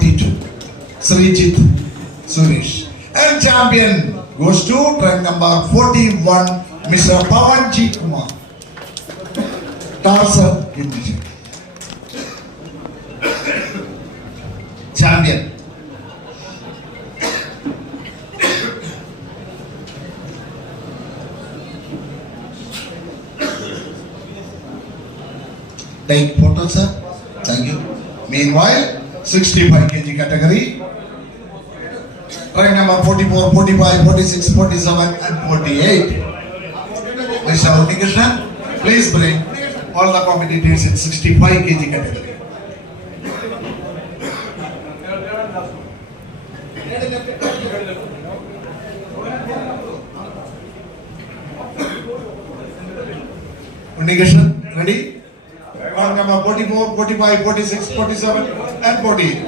42, Srijit Suresh. And champion goes to track number 41, Mr. Pawanji Kumar. Tarzan India. Champion. Take photo, sir. Thank you. Meanwhile, 65 kg category. Rank number 44, 45, 46, 47 and 48. Mr. Unnikrishnan, please bring all the competitors in 65 kg category. Unnikrishnan, ready? Rank number 44, 45, 46, 47 and 48.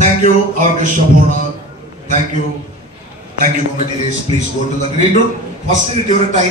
Thank you, our guest of honor. Thank you. Thank you, committee. Please go to the green room. First, during time.